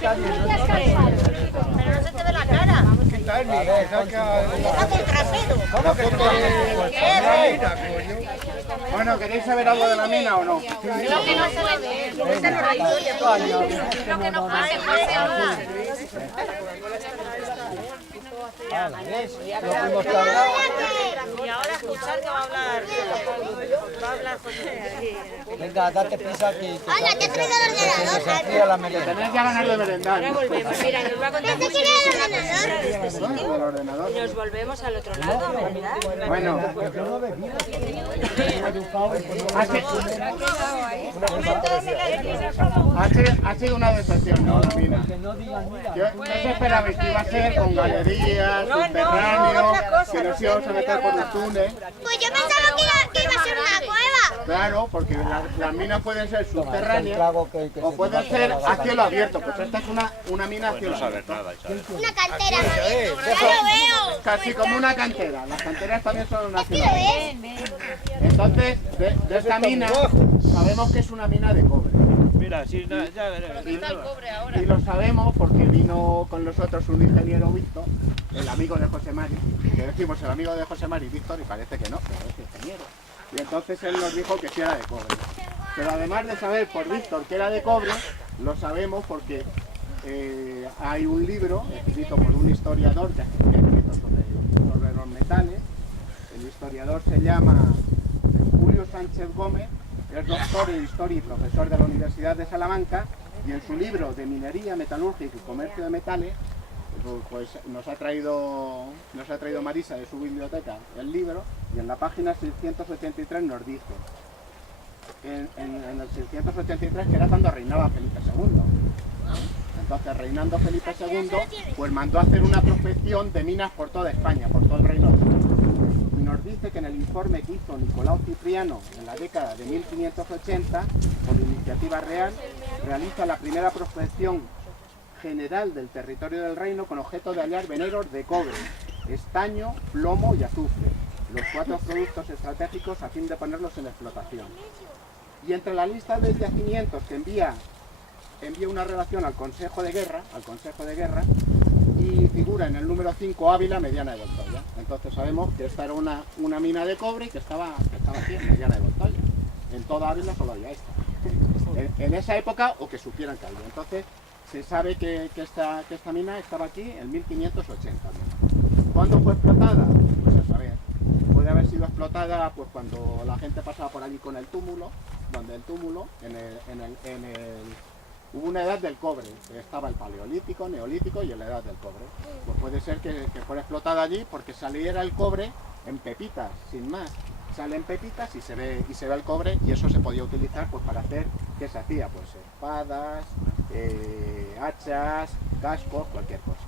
Pero no se te ve la cara. Saca el trasero. Bueno, ¿queréis saber algo de la mina o no? Creo que no se le ve. Creo que no pase ahora. Y ahora escuchar que va a hablar. Va a hablar José. Venga, date prisa que Hola, te he traído el se ordenador. enfría la melena. Tenéis ya ganas de merendar. Mira, nos va a contar ¿Te mucho quieres el ordenador? ¿El ordenador? y nos volvemos al otro lado, ¿verdad? Bueno, ha sido una decepción, ¿no? La mina. ¿Qué os esperabais? Que iba a ser con galerías, subterráneos, que nos íbamos a meter por un túnel. Pues yo pensaba que iba a ser una cueva. Claro, porque las minas pueden ser El subterráneas trago que o se pueden toma ser para a la cielo abierto. Pues esta es una mina a cielo abierto. Una cantera. Ya lo veo. Casi como una cantera. Las canteras también son a cielo ¿Lo abierto. ves? Entonces, de esta mina sabemos que es una mina de cobre. Mira, sí, ya verás. Y lo sabemos porque vino con nosotros un ingeniero Víctor, el amigo de José Mari, que decimos el amigo de José Mari Víctor y parece que no, pero es ingeniero. Y entonces él nos dijo que sí era de cobre. Pero además de saber por Víctor que era de cobre, lo sabemos porque hay un libro escrito por un historiador que ha escrito sobre los metales. El historiador se llama Julio Sánchez Gómez, es doctor en Historia y profesor de la Universidad de Salamanca, y en su libro de Minería, Metalurgia y Comercio de Metales, pues nos ha traído Marisa de su biblioteca el libro, y en la página 683 nos dice, en el 683, que era cuando reinaba Felipe II. Entonces, reinando Felipe II, pues mandó a hacer una prospección de minas por toda España, por todo el reino. Y nos dice que en el informe que hizo Nicolau Cipriano en la década de 1580, por iniciativa real, realiza la primera prospección general del territorio del reino con objeto de hallar veneros de cobre, estaño, plomo y azufre, los 4 productos estratégicos a fin de ponerlos en explotación. Y entre la lista de yacimientos que envía una relación al Consejo de Guerra, y figura en el número 5 Ávila, Mediana de Voltoya. Entonces sabemos que esta era una mina de cobre que estaba aquí en Mediana de Voltoya. En toda Ávila solo había esta. En esa época, o que supieran que había. Entonces se sabe que esta mina estaba aquí en 1580. ¿Cuándo fue explotada? Pues a saber. Puede haber sido explotada pues cuando la gente pasaba por allí con el túmulo, donde el túmulo, hubo una edad del cobre, estaba el paleolítico, neolítico y en la edad del cobre. Pues puede ser que fuera explotada allí porque saliera el cobre en pepitas, sin más. Sale en pepitas y se ve el cobre, y eso se podía utilizar pues para hacer, ¿qué se hacía? Pues espadas, hachas, cascos, cualquier cosa.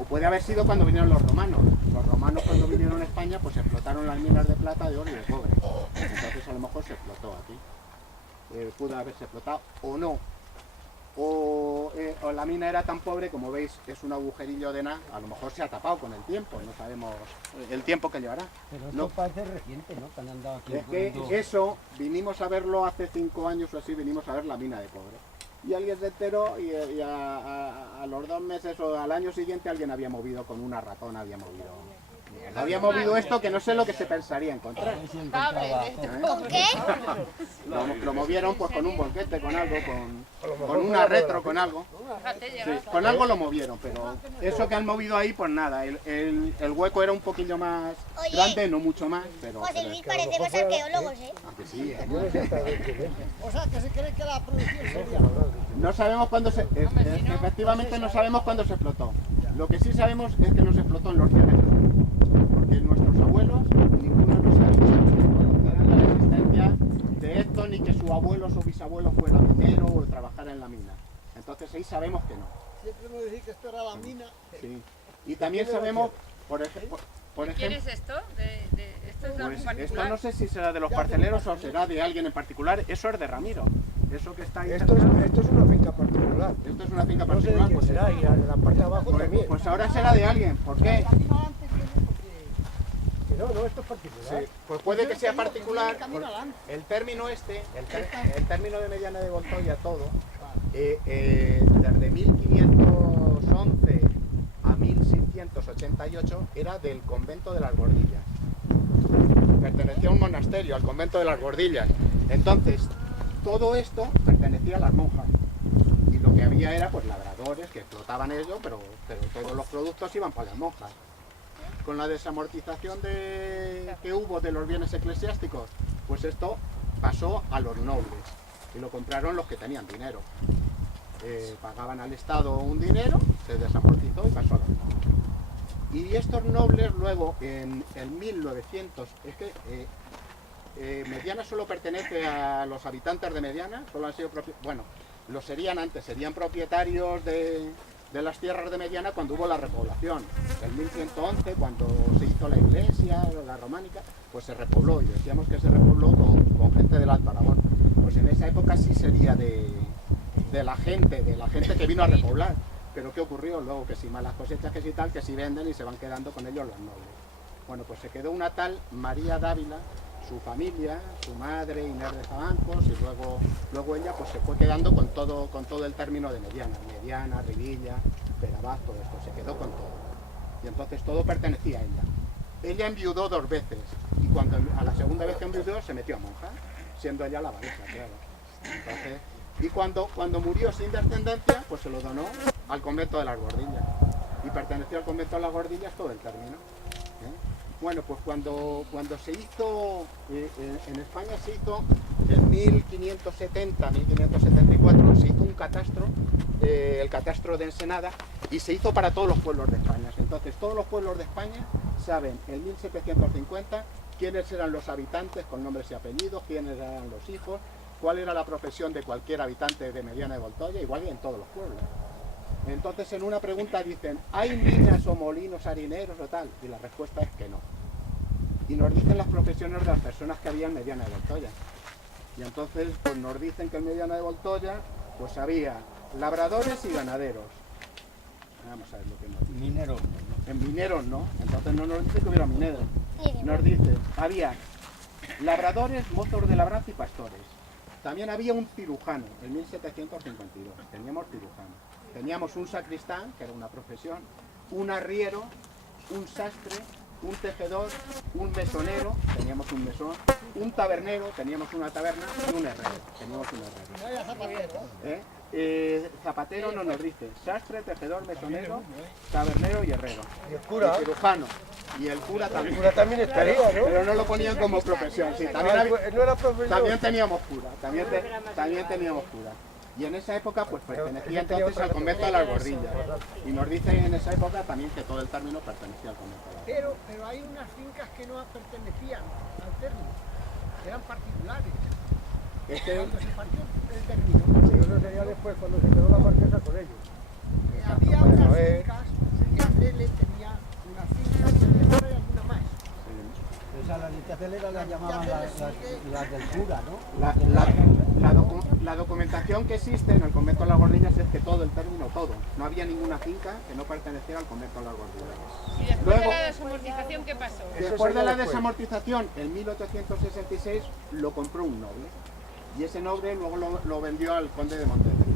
O puede haber sido cuando vinieron los romanos. Los romanos cuando vinieron a España pues explotaron las minas de plata, de oro y de cobre. Entonces a lo mejor se explotó aquí. Pudo haberse explotado o no. O la mina era tan pobre, como veis, es un agujerillo de nada, a lo mejor se ha tapado con el tiempo, no sabemos el tiempo que llevará. Pero esto No. parece reciente, ¿no? Que han andado aquí Es que poniendo- eso, vinimos a verlo hace 5 años o así, vinimos a ver la mina de cobre. Y alguien se enteró y a los 2 meses o al año siguiente alguien había movido con una ratona, había movido esto que no sé lo que se pensaría encontrar. A ver si encontraba- ¿Con qué? Lo movieron pues con un volquete, con algo, con una retro, con algo. Sí, con algo lo movieron, pero eso que han movido ahí, pues nada, el hueco era un poquillo más Oye. grande, no mucho más, pero... José Luis, parecemos arqueólogos, ¿eh? Aunque sí, O sea, que se cree que la producción sería. no sabemos cuándo efectivamente no sabemos cuándo se explotó. Lo que sí sabemos es que no se explotó en los 100 años. Porque nuestros abuelos, ninguno nos ha dicho la existencia de esto, ni que su abuelo o su bisabuelo fuera minero o trabajara en la mina. Entonces ahí sabemos que no. Siempre nos decís que esto era la mina. Sí. Y también sabemos, por ¿Quién ejemplo, es esto? ¿Esto es de algún pues particular? esto no sé si será de los parceleros o será de alguien en particular. Eso es de Ramiro. Eso que está ahí. Esto es una finca particular. Esto es una finca No sé de particular. quién Pues, será, y en la parte de abajo también. pues ahora será de alguien. ¿Por qué? Que no, esto es particular. Sí, pues puede que sea particular. El término el término de Mediana de Voltoya, todo, Desde 1511 a 1688 era del convento de las Gordillas. Pertenecía a un monasterio, al convento de las Gordillas. Entonces, todo esto pertenecía a las monjas. Y lo que había era pues labradores que explotaban ello, pero todos los productos iban para las monjas. Con la desamortización que hubo de los bienes eclesiásticos, pues esto pasó a los nobles. Y lo compraron los que tenían dinero. Pagaban al Estado un dinero, se desamortizó y pasó a los nobles. Y estos nobles luego, en 1900, es que Mediana solo pertenece a los habitantes de Mediana, solo han sido bueno, lo serían antes, serían propietarios de las tierras de Mediana cuando hubo la repoblación. En 1111, cuando se hizo la iglesia, la románica, pues se repobló, y decíamos que se repobló con gente del Alto Aragón. Pues en esa época sí sería de la gente que vino a repoblar. Pero ¿qué ocurrió? Luego que si malas cosechas, que si tal, que si venden y se van quedando con ellos los nobles. Bueno, pues se quedó una tal María Dávila, su familia, su madre Inés de Zabancos, y luego ella pues se fue quedando con todo el término de Mediana, Rivilla, Perabaz, todo esto, se quedó con todo. Y entonces todo pertenecía a ella. Ella enviudó 2 veces, y cuando a la segunda vez que enviudó se metió a monja, siendo ella la abadesa, claro. Entonces, y cuando murió sin descendencia, pues se lo donó al convento de las Gordillas. Y perteneció al convento de las Gordillas todo el término. Bueno, pues cuando se hizo, en España se hizo en 1570, 1574, se hizo un catastro, el catastro de Ensenada, y se hizo para todos los pueblos de España. Entonces todos los pueblos de España saben en 1750 quiénes eran los habitantes con nombres y apellidos, quiénes eran los hijos, cuál era la profesión de cualquier habitante de Mediana de Voltoya, igual que en todos los pueblos. Entonces en una pregunta dicen, ¿hay minas o molinos harineros o tal? Y la respuesta es que no. Y nos dicen las profesiones de las personas que había en Mediana de Voltoya. Y entonces pues nos dicen que en Mediana de Voltoya pues había labradores y ganaderos. Vamos a ver lo que nos dice. Mineros. En mineros no, entonces no nos dice que hubiera mineros. Nos dice, había labradores, mozos de labranza y pastores. También había un cirujano, en 1752, teníamos cirujano. Teníamos un sacristán, que era una profesión, un arriero, un sastre, un tejedor, un mesonero, teníamos un mesón, un tabernero, teníamos una taberna, y un herrero, teníamos un herrero. Zapatero no nos dice, sastre, tejedor, mesonero, tabernero y herrero. ¿Y el cura? El cirujano. Y el cura también. El cura también estaría, ¿no? Pero no lo ponían como profesión, sí, No era profesión. también teníamos cura, también teníamos cura. Y en esa época pues pertenecía entonces al convento de las Gordillas. Y nos dicen en esa época también que todo el término pertenecía al convento de las Gordillas. Pero hay unas fincas que no pertenecían al término, que eran particulares. Cuando se partió el término. Sí, eso sería después, cuando se quedó la marquesa con ellos. Había unas fincas, que Acele tenía una finca, y alguna más. Esa la de Acelera la llamaban las del cura, ¿no? La documentación que existe en el convento de las Gordillas es que todo el término, todo. No había ninguna finca que no perteneciera al convento de las Gordillas. ¿Y después de la desamortización qué pasó? Después de la desamortización, en 1866 lo compró un noble. Y ese noble luego lo vendió al conde de Montefrío.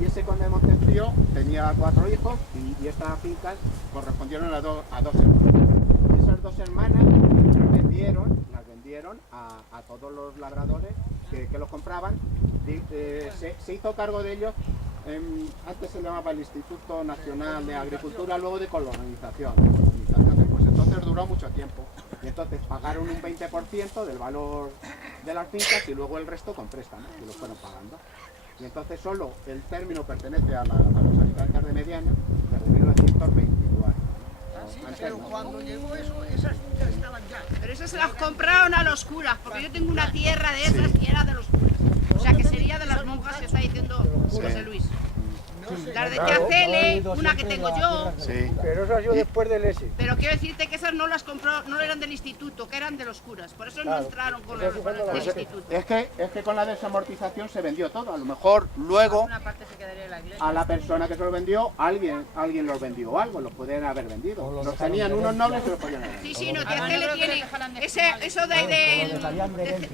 Y ese conde de Montefrío tenía 4 hijos y estas fincas correspondieron a dos hermanas. Y esas 2 hermanas las vendieron a todos los labradores que los compraban. Se hizo cargo de ellos, antes se llamaba el Instituto Nacional de Agricultura, luego de colonización. Pues entonces duró mucho tiempo. Y entonces pagaron un 20% del valor de las fincas y luego el resto con préstamos, y lo fueron pagando. Y entonces solo el término pertenece a los habitantes de Mediana desde 1929. Pero cuando llegó eso, esas fincas estaban ya. Pero esas se las compraron a los curas, porque yo tengo una tierra de esas que era de los curas. O sea que sería de las monjas que está diciendo José Luis. Las de Chacele, una que tengo yo. Sí. Pero esas yo después del S. Pero quiero decirte que esas no las compró, no eran del instituto, que eran de los curas. Por eso no entraron con el instituto. Es que con la desamortización se vendió todo. A lo mejor luego Una parte se quedaría en la iglesia. a la persona que se los vendió, alguien los vendió o algo, los podían haber vendido. Los tenían unos nobles y los podían haber vendido. Sí, no, Chacele tiene eso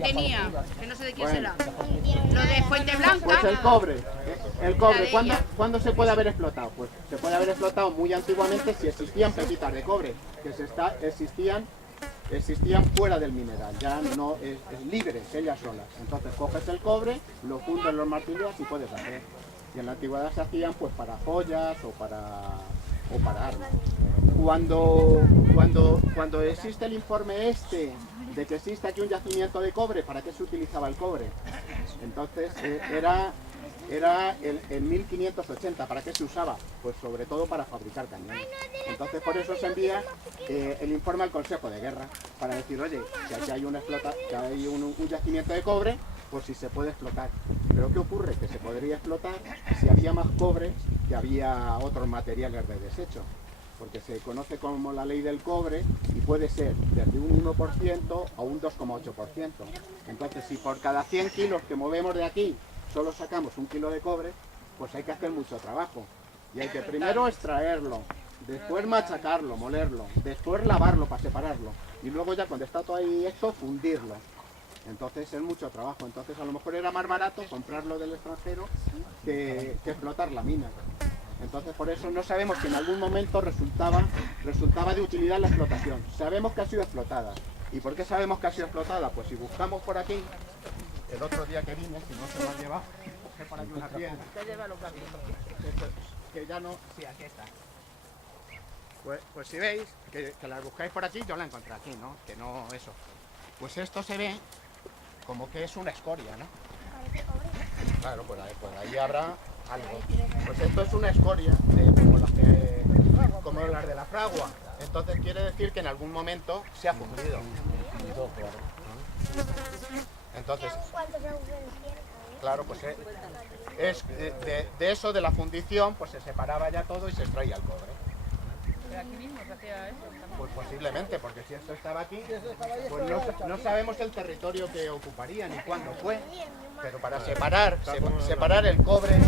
tenía, que no sé de quién será. Lo de Fuente Blanca. Pues el cobre. El cobre, ¿cuándo se puede haber explotado? Pues se puede haber explotado muy antiguamente si existían pepitas de cobre, que existían fuera del mineral, ya no es libres, ellas solas. Entonces coges el cobre, lo fundes en los martilleros y puedes hacer. Y en la antigüedad se hacían pues para joyas o para armas. Cuando existe el informe este de que existe aquí un yacimiento de cobre, ¿para qué se utilizaba el cobre? Entonces era en 1580, ¿para qué se usaba? Pues sobre todo para fabricar cañones. Entonces por eso se envía el informe al Consejo de Guerra, para decir, oye, si aquí hay un yacimiento de cobre, pues si se puede explotar. Pero ¿qué ocurre? Que se podría explotar si había más cobre que había otros materiales de desecho. Porque se conoce como la ley del cobre y puede ser desde un 1% a un 2,8%. Entonces, si por cada 100 kilos que movemos de aquí solo sacamos 1 kilo de cobre, pues hay que hacer mucho trabajo. Y hay que primero extraerlo, después machacarlo, molerlo, después lavarlo para separarlo. Y luego ya cuando está todo ahí hecho, fundirlo. Entonces es mucho trabajo. Entonces a lo mejor era más barato comprarlo del extranjero que explotar la mina. Entonces por eso no sabemos que en algún momento resultaba de utilidad la explotación. Sabemos que ha sido explotada. ¿Y por qué sabemos que ha sido explotada? Pues si buscamos por aquí, el otro día que vine, si no se lo han llevado, busqué por aquí una piedra. Que ya no... Sí, aquí está. Pues si veis, que la buscáis por aquí, yo la encontré aquí, ¿no? Que no eso. Pues esto se ve como que es una escoria, ¿no? Claro, pues ahí habrá algo. Pues esto es una escoria, como las de la fragua. Entonces quiere decir que en algún momento se ha fundido. Entonces, claro, pues de eso, de la fundición, pues se separaba ya todo y se extraía el cobre. ¿Pero aquí mismo se hacía eso? Pues posiblemente, porque si esto estaba aquí, pues no sabemos el territorio que ocuparía ni cuándo fue. Pero para separar el cobre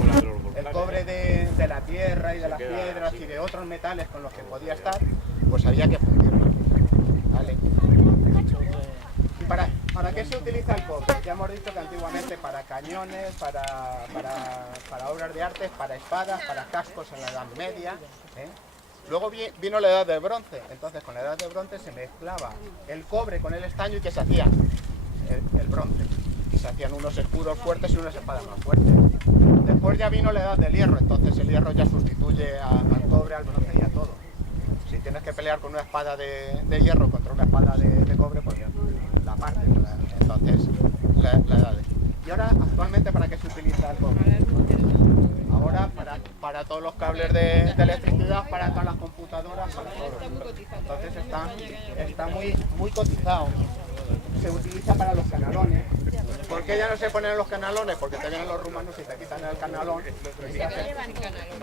de la tierra y de las piedras y de otros metales con los que podía estar, pues había que fundirlo. ¿Vale? ¿Y para qué se utiliza el cobre? Ya hemos dicho que antiguamente para cañones, para obras de arte, para espadas, para cascos en la Edad Media. Luego vino la Edad del Bronce. Entonces con la Edad del Bronce se mezclaba el cobre con el estaño y ¿qué se hacía? El bronce. Y se hacían unos escudos fuertes y unas espadas más fuertes. Después ya vino la Edad del Hierro. Entonces el hierro ya sustituye al cobre, al bronce y a todo. Si tienes que pelear con una espada de hierro contra una espada de cobre, pues ya la parte. Entonces, la edad de... ¿Y ahora, actualmente, para qué se utiliza el cobre? Ahora, para todos los cables de electricidad, para todas las computadoras, para todo. Entonces está muy cotizado. Se utiliza para los canalones. ¿Por qué ya no se ponen los canalones? Porque te vienen los rumanos y te quitan el canalón.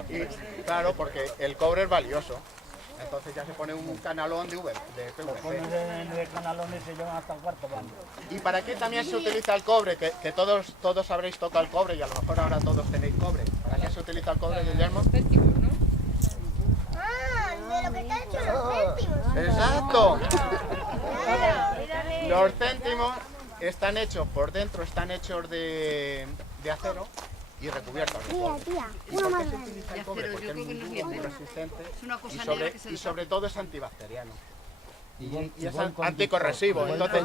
Y claro, porque el cobre es valioso. Entonces ya se pone un canalón de PVC. En el canalón se llevan hasta el cuarto bando. ¿Y para qué también se utiliza el cobre? Que todos habréis tocado el cobre y a lo mejor ahora todos tenéis cobre. ¿Para qué se utiliza el cobre, Guillermo? Ah, de lo que está hecho los céntimos. ¡Exacto! Los céntimos están hechos, por dentro están hechos de acero y recubiertos de cobre. ¿Y por qué se utiliza el cobre? Porque es muy resistente y sobre todo es antibacteriano. Y es anticorrosivo. Entonces,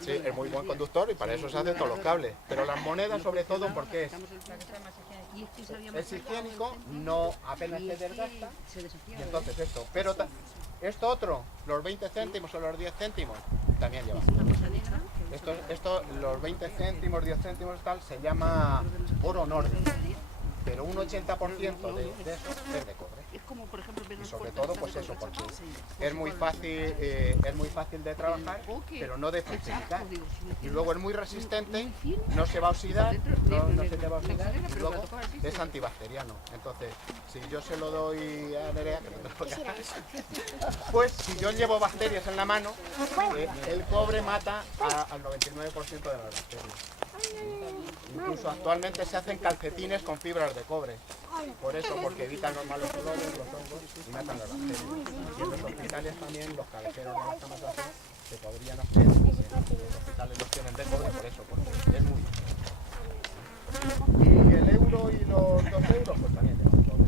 sí, es muy buen conductor y para eso se hacen todos los cables. Pero las monedas sobre todo porque es higiénico, no apenas se desgasta. Y entonces esto. Pero esto otro, los 20 céntimos o los 10 céntimos, también lleva. Esto, los 20 céntimos, 10 céntimos tal, se llama oro nórdico. Pero un 80% de eso es de cobre. Y sobre todo pues eso, porque es muy fácil de trabajar, pero no de falsificar. Y luego es muy resistente, no se va a oxidar, no se te va a oxidar, y luego es antibacteriano. Entonces, si yo se lo doy a Nerea, que no te lo voy a dar, pues si yo llevo bacterias en la mano, el cobre mata al 99% de las bacterias. Incluso actualmente se hacen calcetines con fibras de cobre. Por eso, porque evitan los malos olores, los hongos y matan las bacterias. Y en los hospitales también, los cabeceros de las camas de acero se podrían hacer. Los hospitales los tienen de cobre por eso, porque es muy... Y el euro los 2 euros, pues también llevan cobre.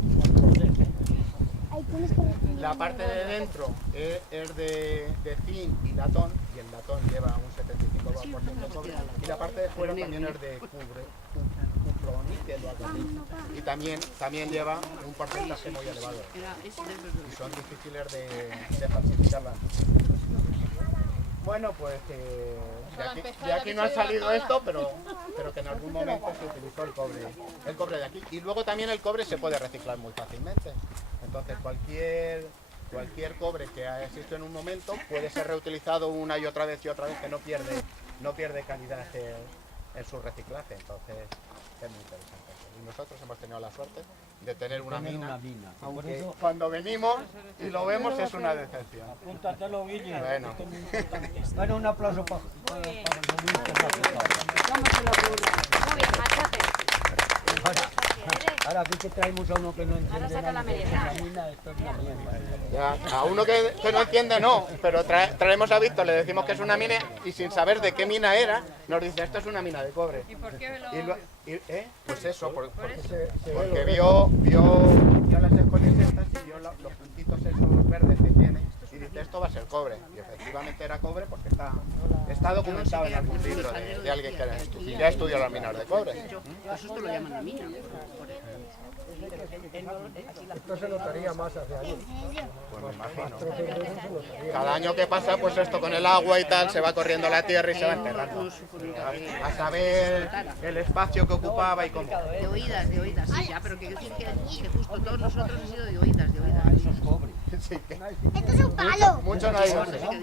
Ahí tienes que retirar. La parte de dentro es de zinc y latón, y el latón lleva un 75% de cobre, y la parte de fuera también es de cupro níquel o algo así. Y también lleva un porcentaje muy elevado. Y son difíciles de falsificarlas. Bueno, pues de aquí no ha salido esto, pero que en algún momento se utilizó el cobre de aquí. Y luego también el cobre se puede reciclar muy fácilmente. Entonces cualquier cobre que haya existido en un momento puede ser reutilizado una y otra vez, que no pierde calidad en su reciclaje. Entonces es muy interesante. Y nosotros hemos tenido la suerte de tener una mina, aunque cuando venimos y lo vemos es una decepción. Apúntatelo, Guille. Bueno. Bueno, un aplauso para ¿Cómo se lo ocurre? Muy bien, machate. Ahora aquí que traemos a uno que no entiende Ahora saca la nada, merienda. esto es una mierda. Ya, a uno que no entiende no, pero traemos a Víctor, le decimos que es una mina y sin saber de qué mina era, nos dice esto es una mina de cobre. ¿Y por qué lo...? Pues eso, porque vio las escoles estas y vio los puntitos esos verdes que tiene y dice esto va a ser cobre. Y efectivamente era cobre porque está documentado en algún libro de alguien que ya estudió las minas de cobre. Pues esto lo llaman la mina. Esto se notaría más hacia allí. Pues me imagino. Cada año que pasa, pues esto con el agua y tal, se va corriendo la tierra y se va enterrando. A saber el espacio que ocupaba y cómo. De oídas, sí, ya, pero que decir que justo todos nosotros ha sido de oídas. Eso es cobre. Sí, que Esto es un palo. mucho no hay,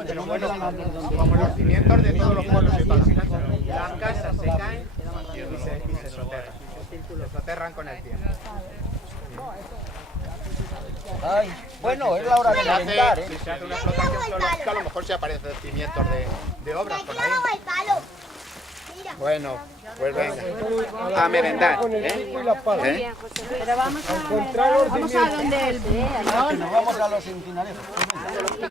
pero bueno, como los cimientos de todos los pueblos y todas las casas se caen y se soterran. Se soterran con el tiempo. Ay, bueno, es la hora de merendar, Si se hace una explotación geológica, a lo mejor se aparecen cimientos de obras por ahí. el palo. Mira. Bueno, pues venga, a merendar. Con el pico y la pala. ¿Eh? Pero vamos a... Encontrar los Vamos a donde el... que nos vamos a los inquinales.